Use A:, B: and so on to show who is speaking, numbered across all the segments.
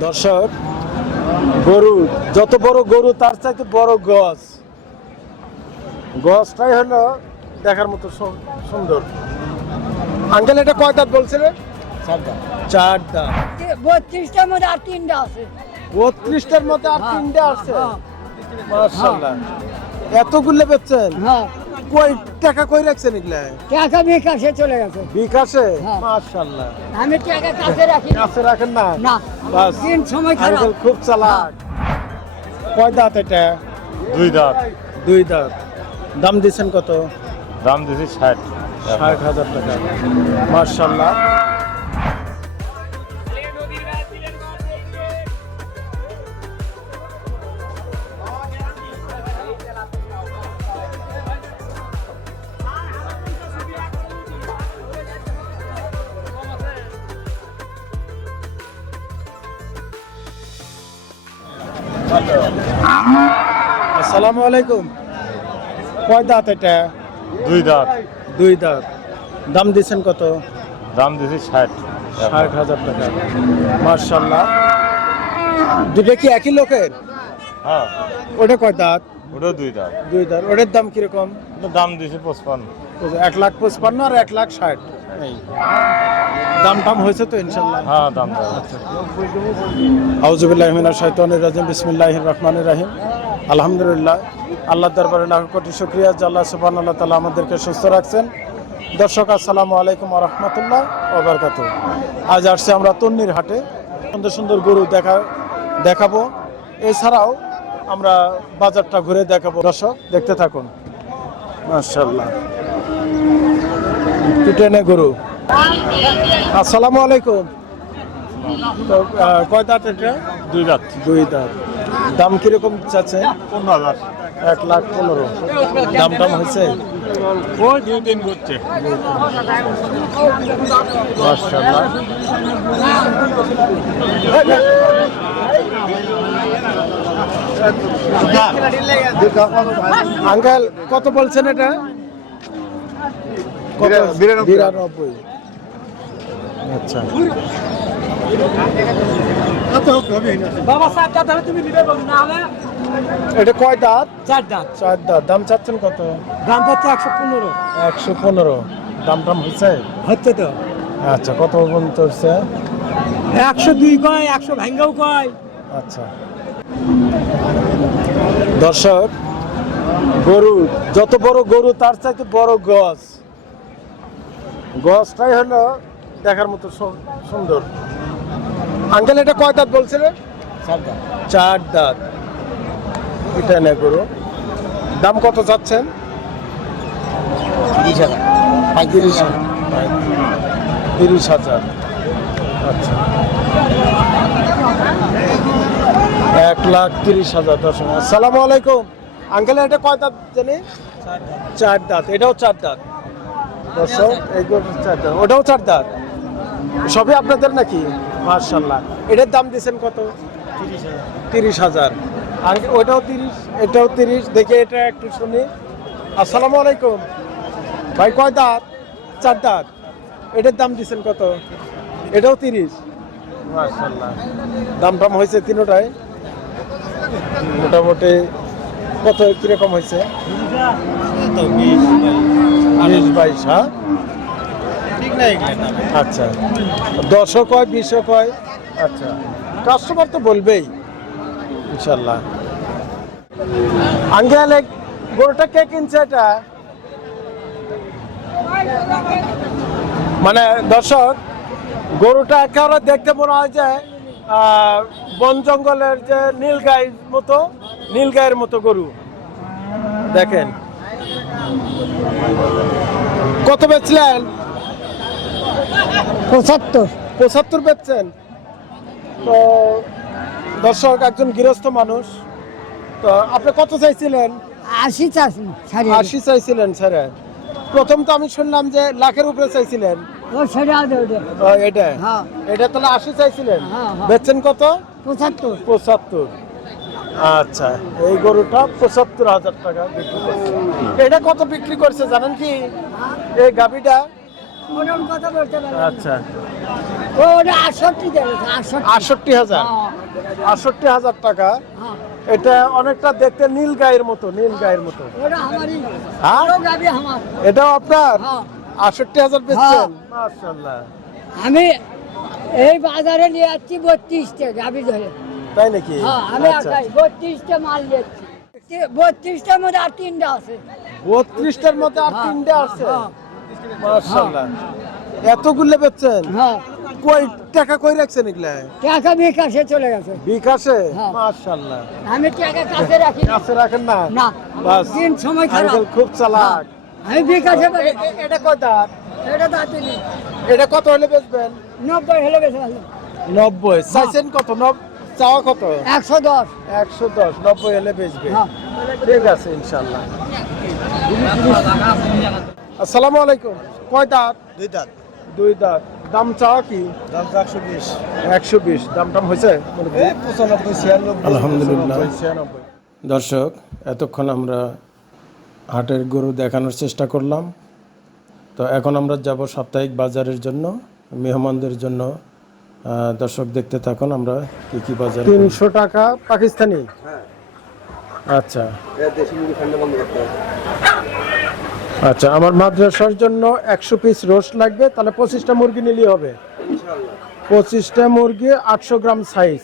A: দর্শক গরু যত বড় গরু তার চাইতে বড় গছ। গছটাই হলো দেখার মতো সু- সুন্দর। আঙ্কেল এটা কয় দাঁত বলছিলেন চার দাঁত।
B: বত্রিশটার মধ্যে আর তিনটা আছে।
A: বত্রিশটার মধ্যে আর
B: হ্যাঁ,
A: তিনটে আসছে
B: হ্যাঁ,
A: মাশাআল্লাহ। এতগুলো বেচছেন?
B: হ্যাঁ।
A: কয় টাকা কই রাখছেন এগুলা?
B: টাকা বিকাশে চলে গেছে।
A: বিকাশে?
B: হ্যাঁ।
A: মাশাআল্লাহ।
B: আমি টাকা কাছে রাখি
A: কাছে রাখেন না?
B: না।
A: বাস।
B: দিন সময় খারাপ।
A: খুব চালাক। কয় দাঁত এটা?
C: দুই দাঁত।
A: দুই দাঁত। দাম দিছেন কত?
C: দাম দিয়েছি ষাট।
A: ষাট হাজার টাকা। মার্শাল্লাহ আসসালামু আলাইকুম। কয় দাঁত এটা?
C: দুই দাঁত।
A: দুই দাঁত। দাম দিচ্ছেন কত?
C: দাম দিয়েছি ষাট।
A: ষাট হাজার টাকা। মার্শাল্লাহ দুটো কি একই লোকের?
C: হ্যাঁ।
A: ওটা কয় দাঁত?
C: ওটাও দুই দাঁত।
A: দুই দাঁত। ওটার দাম কীরকম?
C: দাম দিয়েছি পঁচপান্ন।
A: এক লাখ পঁচপান্ন আর এক লাখ ষাট। এই। দাম টাম হয়েছে তো ইনশাল্লাহ
C: হ্যাঁ দাম দাম
A: আউজুবিল্লাহ মিনাশ শাইতানির রাজিম। বিসমিল্লাহির রহমানির রহিম। আলহামদুলিল্লাহ আল্লাহ দরবারে লাখ কোটি শুকরিয়া যে আল্লাহ সুবহানাহু ওয়া তাআলা আমাদেরকে সুস্থ রাখছেন। দর্শক আসসালামু আলাইকুম রাহমাতুল্লাহ ওয়া বারাকাতুহু। আজ আসছে আমরা তন্নির হাটে। সুন্দর সুন্দর গরু দেখা দেখাবো। এছাড়াও আমরা বাজারটা ঘুরে দেখাবো। দর্শক দেখতে থাকুন। মাশাআল্লাহ। পিটেনে গরু। আসসালামু আলাইকুম। কয় দাঁত এটা?
C: দুই দাঁত।
A: দুই দাঁত। দাম কীরকম চাচ্ছে?
C: পনেরো হাজার।
A: এক লাখ পনেরো। দাম টাম হয়েছে?
C: ওই দুই দিন করছে।
A: মাশাআল্লাহ কত বলছেন এটা।
C: বিরানব্বই।
A: আচ্ছা।
B: বাবা চার দাঁত হলে তুমি নিবে বলো না হলে
A: এটা কয় দাঁত?
B: চার দাঁত।
A: চার দাঁত। দাম চাচ্ছেন কত?
B: দাম হচ্ছে একশো পনেরো।
A: একশো পনেরো। দাম টাম হয়েছে?
B: হচ্ছে তো।
A: আচ্ছা কত পর্যন্ত হচ্ছে
B: একশো দুই কয় একশো কয়।
A: আচ্ছা। দর্শক গরু যত বড় গরু তার চাইতে বড় গছ। গছটাই হলো দেখার মতো সুন্দর। আঙ্কেল এটা কয় দাঁত বলছিলেন
B: চার দাঁত।
A: এটা না গরু। দাম কত চাচ্ছেন?
B: তিরিশ হাজার।
A: তিরিশ তিরিশ হাজার। আচ্ছা। এক লাখ তিরিশ হাজার দর্শক। আসসালামু আলাইকুম। আঙ্কেল এটা কয় দাঁত জানি? চার দাঁত। এটাও চার দাঁত। দর্শক এইগুলো চার দাঁত। ওটাও চার দাঁত। সবই আপনাদের নাকি? মার্শাল্লাহ এটার দাম দিয়েছেন কত? তিরিশ হাজার। আর ওটাও তিরিশ এটাও তিরিশ। দেখে এটা একটু শুনি। আসসালামু আলাইকুম। ভাই কয় দাঁত? চার দাঁত। এটার দাম দিচ্ছেন কত? এটাও তিরিশ। মাশাল্লাহ দাম টাম হয়েছে তিনোটায়। মোটামুটি কত কীরকম হয়েছে? বিশ বাইশ হ্যাঁ? আচ্ছা। দশও কয় বিশও কয় আচ্ছা। কাস্টমার তো বলবেই, ইনশাল্লাহ। আঙ্কেল এই গরুটা কে কিনছে এটা? মানে দর্শক, গরুটা একেবারে দেখতে মনে হয় যে বন জঙ্গলের যে নীল গায়ের মতো, নীল গায়ের মতো গরু। দেখেন। কত বেচলেন?
B: পঁচাত্তর।
A: পঁচাত্তর বেচছেন। তো দর্শক একজন গৃহস্থ মানুষ। তো আপনি কত চাইছিলেন?
B: আশি সাড়ে
A: আশি চাইছিলেন স্যার প্রথম তো আমি শুনলাম যে লাখের উপরে চাইছিলেন। এটা?
B: হ্যাঁ।
A: এটা তাহলে আশি চাইছিলেন?
B: হ্যাঁ, হ্যাঁ।
A: বেচছেন কত?
B: পঁচাত্তর।
A: পঁচাত্তর। আচ্ছা এই গরুটা পঁচাত্তর হাজার টাকা বিক্রি করছে। এটা কত বিক্রি করছে জানেন কি? এই গাবিটা
B: ওরকম কথা বলতে
A: আচ্ছা।
D: ও ওটা আটষট্টি
A: হাজার?
D: হ্যাঁ,
A: আটষট্টি হাজার টাকা?
D: হ্যাঁ।
A: এটা অনেকটা দেখতে নীল গায়ের মতো নীল গায়ের মতো। হ্যাঁ? এটাও আপনার। আটষট্টি হাজার বেচছেন? মাশাল্লাহ
D: আমি এই বাজারে নিয়ে যাচ্ছি বত্রিশটা গাবি ধরে।
A: তাই নাকি?
D: আমি
A: আচ্ছা।
D: একাই বত্রিশটা মাল নিচ্ছি বত্রিশটার মধ্যে আর তিনটা আছে।
A: বত্রিশটার মধ্যে আর তিনটে আছে?
D: হ্যাঁ,
A: এতগুলো বেচছেন?
D: হ্যাঁ।
A: কই টাকা কই রাখছেন এগুলা?
D: টাকা বিকাশে চলে গেছে।
A: বিকাশে?
D: হ্যাঁ। আমি টাকা কাছে রাখি
A: কাছে রাখেন না?
D: না।
A: বাস।
D: দিন সময় খারাপ।
A: খুব চালাক।
D: আমি বিকাশে পাই।
A: এ- এ- এটা কয় দাঁত?
D: এটা দাঁতে
A: এটা কত হলে বেচবেন?
D: হলে ভালো
A: নব্বই। চাইছেন কত? নব চাওয়া কত?
D: একশো দশ।
A: একশো দশ। নব্বই হলে বেচবে।
D: হ্যাঁ।
A: ঠিক আছে ইনশাল্লাহ আসসালামু আলাইকুম। কয় দাঁত?
B: দুই দাঁত।
A: দুই দাঁত। দাম চাওয়া কি?
B: দাম একশো বিশ।
A: একশো বিশ। দাম টাম হয়েছে?
B: পঁচানব্বই ছিয়ানব্বই
A: আলহামদুলিল্লাহ। দর্শক এতক্ষণ আমরা হাটের গরু দেখানোর চেষ্টা করলাম। তো এখন আমরা যাব সাপ্তাহিক বাজারের জন্য মেহমানদের জন্য। দর্শক দেখতে থাকুন আমরা কি কি বাজার তিনশো টাকা পাকিস্তানি? আচ্ছা
B: দেশি মুরগি ঠান্ডা বন্ধ করতে হবে
A: আচ্ছা আমার মাদ্রাসার জন্য একশো পিস রোস্ট লাগবে, তাহলে পঁচিশটা মুরগি নিলেই হবে। পঁচিশটা মুরগি আটশো গ্রাম সাইজ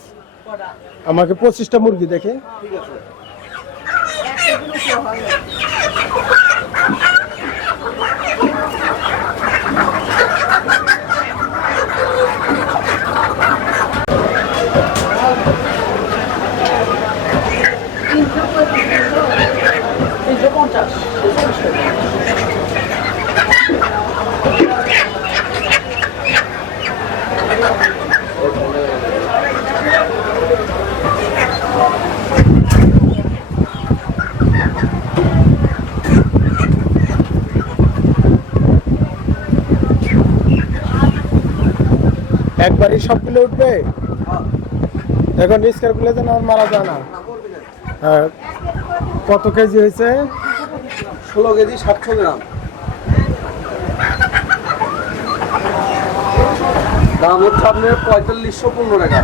A: আমাকে পঁচিশটা মুরগি দেখে। একবারই সব সবগুলো উঠবে? এখন রিস্কারগুলো যেন আর মারা যায় না। কত কেজি হয়েছে?
B: ষোলো কেজি সাতশো গ্রাম। দাম হচ্ছে আপনার পঁয়তাল্লিশশো পনেরো টাকা।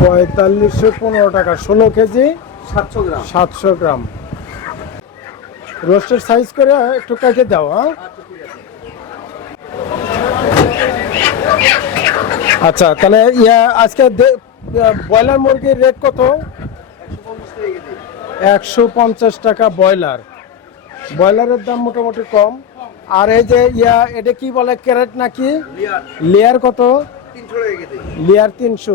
A: পঁয়তাল্লিশশো পনেরো টাকা। ষোলো কেজি
B: সাতশো গ্রাম।
A: সাতশো গ্রাম। রোস্টের সাইজ করে একটু কেটে দাও হ্যাঁ? আচ্ছা তাহলে, ইয়া, আজকে ব্রয়লার মুরগির রেট কত? একশো পঞ্চাশ টাকা ব্রয়লার। ব্রয়লারের দাম মোটামুটি কম। আর এই যে, ইয়া, এটা কি বলে, ক্যারেট নাকি?
B: লেয়ার
A: কত? লেয়ার তিনশো।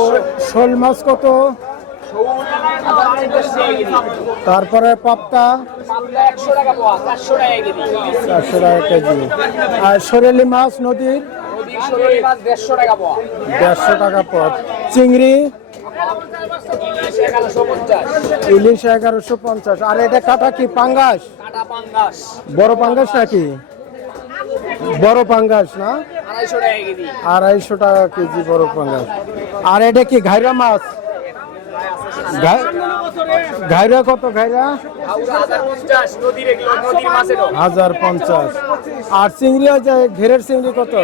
A: ও শোল মাছ কত? তারপরে
E: পাওয়া চারশো টাকা কেজি।
A: আর সরেলি মাছ নদীর?
E: দেড়শো টাকা
A: পথ চিংড়ি?
E: ইলিশ এগারোশো পঞ্চাশ।
A: আর এটা কাটা কি? পাঙ্গাস? বড় পাঙ্গাস নাকি? বড় পাঙ্গাস না?
E: আড়াইশো টাকা কেজি।
A: টাকা কেজি বড় পাঙ্গাস। আর এটা কি ঘাইরা মাছ? ঘাইরা কত ঘাইরা?
E: হাজার পঞ্চাশ
A: আর চিংড়ি আছে ঘেরের চিংড়ি কত?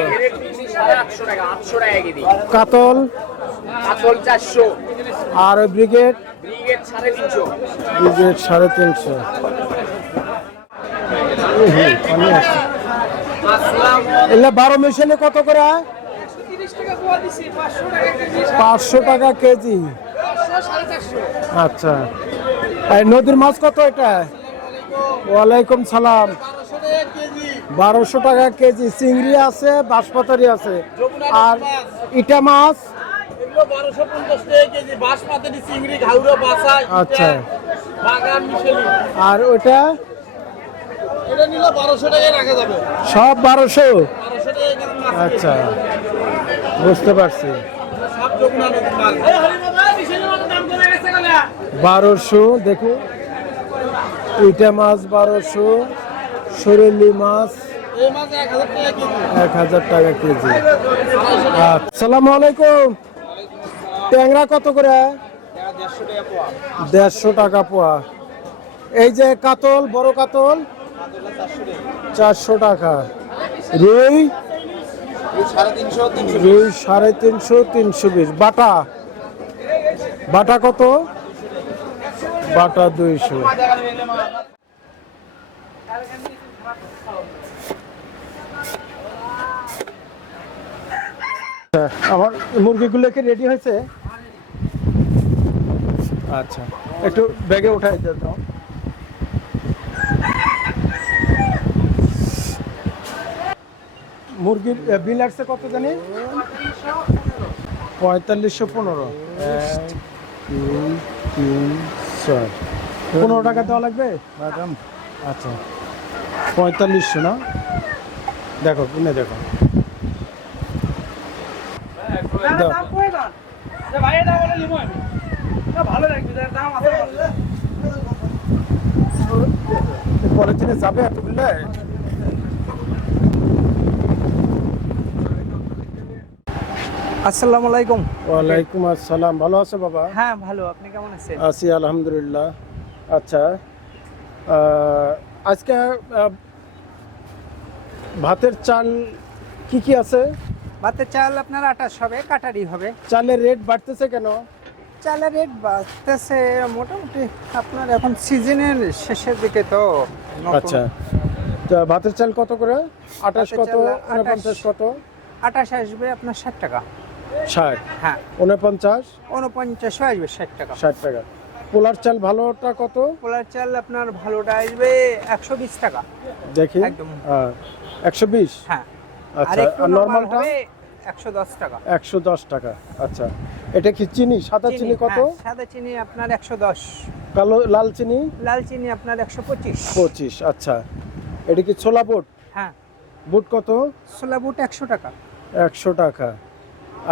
A: কাতল? আর ওই ব্রিগেড?
E: ব্রিগেড সাড়ে তিনশো।
A: এগুলো বারো মেশিনে কত করে পাঁচশো টাকা কেজি। আচ্ছা। নদীর মাছ কত এটা? ওয়ালাইকুম সালাম। বারোশো টাকা কেজি। চিংড়ি আছে, বাঁশপাতারি আছে। আর ইটা মাছ? আচ্ছা। আর ওইটা এটা নিলে বারোশো টাকায় রাখা যাবে সব বারোশো? আচ্ছা। বুঝতে পারছি। বারোশো দেখো। ইটা মাছ বারোশো সরেলি মাছ এক হাজার টাকা কেজি। আসসালামু আলাইকুম। ট্যাংরা কত করে? দেড়শো টাকা পোয়া। এই যে কাতল বড় কাতল? চারশো টাকা। রুই? রুই সাড়ে তিনশো তিনশো বিশ। বাটা? বাটা কত? বাটা দুইশো। আমার মুরগিগুলো কি রেডি হয়েছে? আচ্ছা। একটু ব্যাগে উঠাই দাও মুরগির বিল আসছে কত জানি? পঁয়তাল্লিশশো পনেরো। এক দুই তিন চার। পনেরো টাকা দেওয়া লাগবে? ম্যাডাম। আচ্ছা। পঁয়তাল্লিশশো না? দেখো কিনে দেখো। দাও। পলিথিনে যাবে এতগুলো
B: আসসালামু আলাইকুম।
A: ওয়ালাইকুম আসসালাম। ভালো আছো বাবা?
B: হ্যাঁ ভালো। আপনি কেমন আছেন?
A: আছি আলহামদুলিল্লাহ। আচ্ছা আজকে ভাতের চাল কি কি আছে?
B: ভাতের চাল আপনার আটাশ হবে কাটারি হবে।
A: চালের রেট বাড়তেছে কেন?
B: চালের রেট বাড়তেছে মোটামুটি আপনার এখন সিজনের শেষের দিকে তো
A: আচ্ছা। তা ভাতের চাল কত করে?
B: ভাতের
A: কত
B: 28
A: কত?
B: আটাশ আসবে আপনার ষাট টাকা।
A: ষাট।
B: হ্যাঁ।
A: উনপঞ্চাশ
B: উনপঞ্চাশও আসবে ষাট টাকা।
A: ষাট টাকা। পোলার চাল ভালোটা কত?
B: পোলার চাল আপনার ভালোটা আসবে একশো বিশ টাকা।
A: দেখি।
B: একদম।
A: একশো বিশ?
B: হ্যাঁ।
A: আচ্ছা আর নর্মালটা
B: একশো দশ টাকা।
A: একশো দশ টাকা আচ্ছা। এটা কি চিনি? সাদা চিনি কত?
B: হ্যাঁ, সাদা চিনি আপনার একশো দশ।
A: কালো লাল চিনি?
B: লাল চিনি আপনার একশো পঁচিশ।
A: পঁচিশ আচ্ছা। এটা কি ছোলা বুট?
B: হ্যাঁ।
A: বুট কত?
B: ছোলা বুট একশো টাকা।
A: একশো টাকা।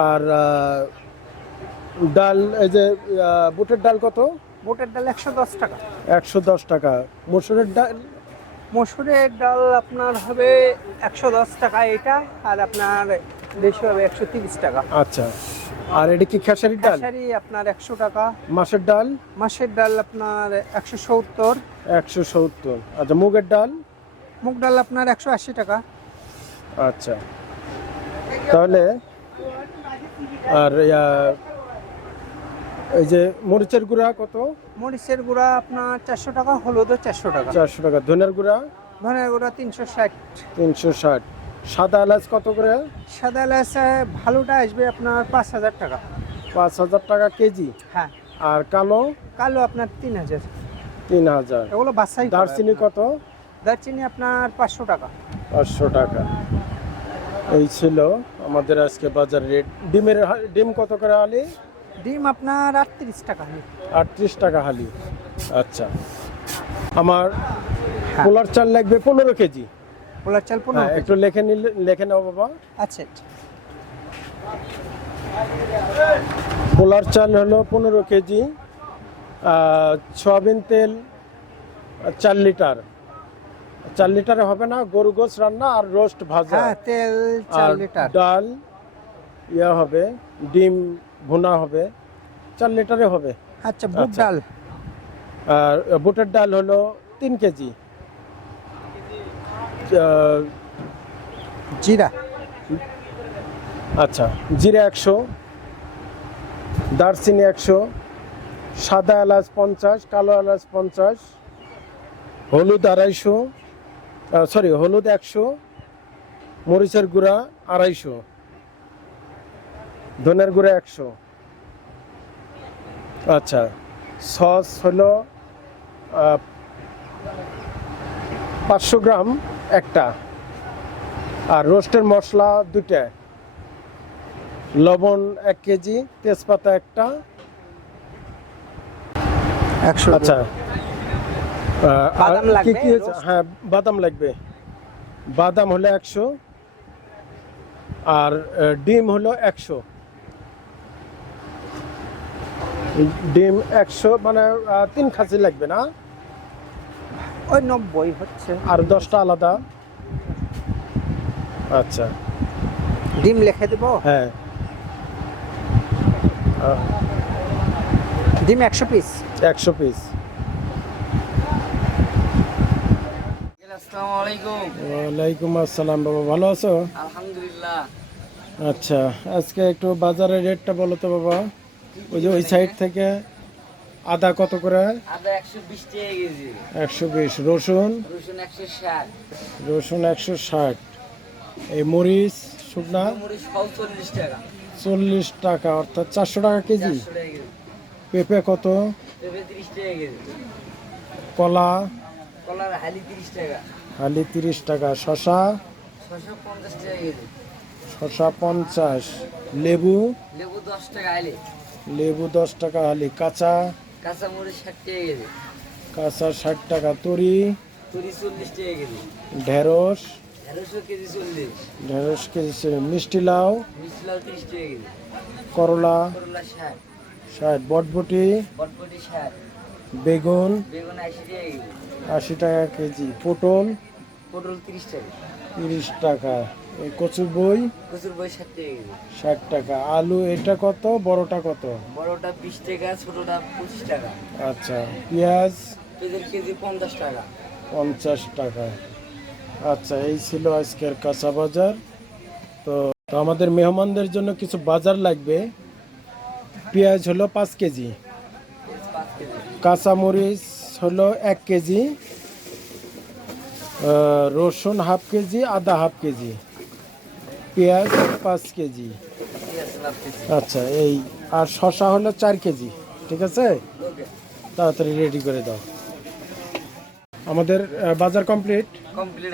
A: আর ডাল এই যে বুটের ডাল কত?
B: বুটের ডাল একশো দশ টাকা।
A: একশো দশ টাকা। মসুরের ডাল?
B: মসুরের ডাল আপনার হবে একশো দশ টাকা এটা আর আপনার দেশি হবে একশো তিরিশ টাকা।
A: আচ্ছা। আর এটা কি খেসারির ডাল?
B: খেসারি আপনার একশো টাকা।
A: মাসের ডাল?
B: মাসের ডাল আপনার একশো সত্তর।
A: একশো সত্তর। আচ্ছা মুগের ডাল?
B: মুগ ডাল আপনার একশো আশি টাকা।
A: আচ্ছা। তাহলে আর এই যে মরিচের গুঁড়া কত?
B: মরিচের গুঁড়া আপনার চারশো টাকা হলুদও চারশো টাকা।
A: চারশো টাকা। ধনের গুঁড়া?
B: ধনের গুঁড়া তিনশো ষাট।
A: তিনশো ষাট। সাদা এলাচ কত করে?
B: সাদা এলাচ ভালোটা আসবে আপনার পাঁচ হাজার টাকা।
A: পাঁচ হাজার টাকা কেজি?
B: হ্যাঁ।
A: আর কালো?
B: কালো আপনার তিন হাজার।
A: তিন হাজার।
B: এগুলো বাসাই
A: দারচিনি কত?
B: দারচিনি আপনার পাঁচশো টাকা।
A: পাঁচশো টাকা। এই ছিল আমাদের আজকে বাজার রেট ডিমের হা- ডিম কত করে হালি?
B: ডিম আপনার আটত্রিশ টাকা
A: আটত্রিশ টাকা হালি। আচ্ছা। আমার
B: হ্যাঁ।
A: পোলার চাল লাগবে পনেরো কেজি।
B: পোলার চাল পনেরো
A: হ্যাঁ। একটু লেখে নিলে লেখে নাও বাবা।
B: আচ্ছা আচ্ছা।
A: পোলার চাল হলো পনেরো কেজি সয়াবিন তেল আহ, চার লিটার। চার লিটারে হবে না গরু গোস রান্না আর রোস্ট ভাজা।
B: হ্যাঁ তেল চার লিটার।
A: ডাল ইয়া হবে ডিম ভুনা হবে চার লিটারে হবে।
B: আচ্ছা বুট
A: আচ্ছা।
B: ডাল।
A: আর বুটের ডাল হলো তিন কেজি।
B: জিরা।
A: আচ্ছা জিরা একশো দারচিনি একশো সাদা এলাচ পঞ্চাশ কালো এলাচ পঞ্চাশ হলুদ আড়াইশো সরি হলুদ একশো মরিচের গুঁড়া আড়াইশো ধনের গুঁড়া একশো। আচ্ছা সস হলো পাঁচশো গ্রাম একটা। আর রোস্টের মশলা দুটা লবণ এক কেজি তেজপাতা একটা।
B: একশো
A: আচ্ছা
B: বাদাম লাগবে,
A: কি হ্যাঁ বাদাম লাগবে। বাদাম হলো একশো আর ডিম হলো একশো। ডিম একশো মানে তিন খাসি লাগবে না?
B: ওই নব্বই হচ্ছে।
A: আর দশটা আলাদা? আচ্ছা।
B: ডিম লিখে দেবো?
A: হ্যাঁ।
B: ডিম একশো পিস।
A: একশো পিস
F: আসসালামু আলাইকুম
A: ওয়ালাইকুম আসসালাম বাবা ভালো আছো?
F: আলহামদুলিল্লাহ।
A: আচ্ছা আজকে একটু বাজারের রেটটা বলো তো বাবা। ওই যে ওই সাইড থেকে আদা কত করে?
F: আদা একশো বিশ টাকা কেজি।
A: রসুন?
F: রসুন একশো ষাট।
A: রসুন এই মরিচ শুকনা?
F: মরিচ চল্লিশ টাকা
A: অর্থাৎ চারশো টাকা কেজি।
F: চারশো টাকা কেজি।
A: পেঁপে কত?
F: পেঁপে তিরিশ টাকা কেজি।
A: কলা?
F: কলার হালি তিরিশ টাকা।
A: হালি তিরিশ টাকা। শশা? শশা পঞ্চাশ লেবু?
F: লেবু দশ টাকা হালি
A: লেবু দশ টাকা হালি কাঁচা?
F: কাঁচা মরিচ ষাট টাকা কেজি।
A: কাঁচা ষাট টাকা। তরি?
F: তুরি চল্লিশ টাকা কেজি।
A: ঢেঁড়স?
F: তেরোশো কেজি চল্লিশ।
A: ঢেঁড়স কেজি মিষ্টি লাউ?
F: মিষ্টি লাল তিরিশ টাকা কেজি।
A: করলা?
F: করলা ষাট।
A: ষাট। বটবটি?
F: বটবটি ষাট।
A: বেগুন
F: বেগুন আশি টাকা কেজি।
A: পটল
F: পটল তিরিশ টাকা
A: তিরিশ টাকা। এই কচুর বই
F: কচুর বই ষাট টাকা
A: ষাট টাকা। আলু এটা কত? বড়টা কত?
F: বড়টা বিশ টাকা ছোটটা পঁচিশ টাকা।
A: আচ্ছা। পেঁয়াজ
F: পেঁয়াজের কেজি পঞ্চাশ টাকা।
A: পঞ্চাশ টাকা। আচ্ছা এই ছিল আজকের কাঁচা বাজার। তো তো আমাদের মেহমানদের জন্য কিছু বাজার লাগবে। পেঁয়াজ হলো পাঁচ কেজি। কাঁচামরিচ হলো এক কেজি রসুন হাফ কেজি আদা হাফ কেজি পেঁয়াজ পাঁচ কেজি। আচ্ছা এই আর শশা হলো চার কেজি ঠিক আছে? তাড়াতাড়ি রেডি করে দাও। আমাদের বাজার কমপ্লিট
F: কমপ্লিট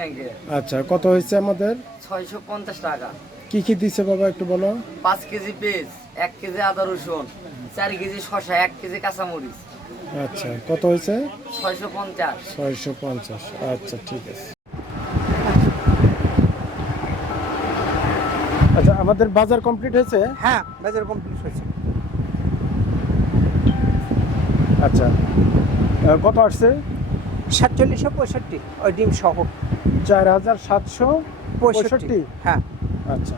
A: আচ্ছা কত হয়েছে আমাদের?
F: ছয়শো পঞ্চাশ টাকা।
A: কি কি দিছে বাবা একটু বলো?
F: পাঁচ কেজি পেঁয়াজ এক কেজি আদা রসুন চার কেজি শসা এক কেজি কাঁচামরিচ।
A: আচ্ছা কত হয়েছে?
F: ছয়শো পঞ্চাশ।
A: ছয়শো পঞ্চাশ আচ্ছা ঠিক আছে। আচ্ছা আমাদের বাজার কমপ্লিট হয়েছে?
B: হ্যাঁ বাজার কমপ্লিট হয়েছে।
A: আচ্ছা কত আসছে?
B: সাতচল্লিশশো পঁয়ষট্টি ওই ডিম সহ
A: চার হাজার সাতশো
B: পঁয়ষট্টি?
A: পঁয়ষট্টি
B: হ্যাঁ।
A: আচ্ছা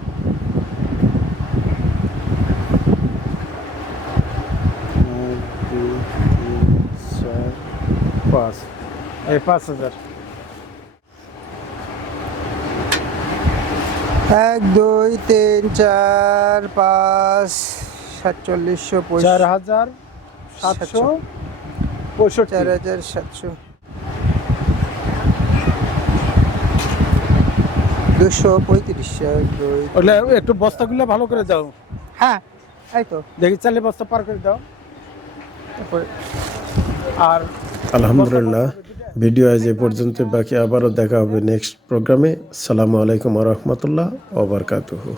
A: এক, দুই, তিন, চার, পাঁচ। এই পাঁচ হাজার।
B: এক দুই তিন চার পাঁচ সাতচল্লিশশো
A: চার হাজার সাতশো পঁয়ষট্টি।
B: চার হাজার সাতশো। দুশো পঁয়ত্রিশ
A: একটু বস্তাগুলো ভালো করে দাও।
B: হ্যাঁ এই তো।
A: দেখি চালে বস্তা পার করে দাও। আর আলহামদুলিল্লাহ, ভিডিও আজ এ পর্যন্ত বাকি, আবারও দেখা হবে নেক্সট প্রোগ্রামে। সালামু আলাইকুম রহমতুল্লাহ ওবরকাতুহু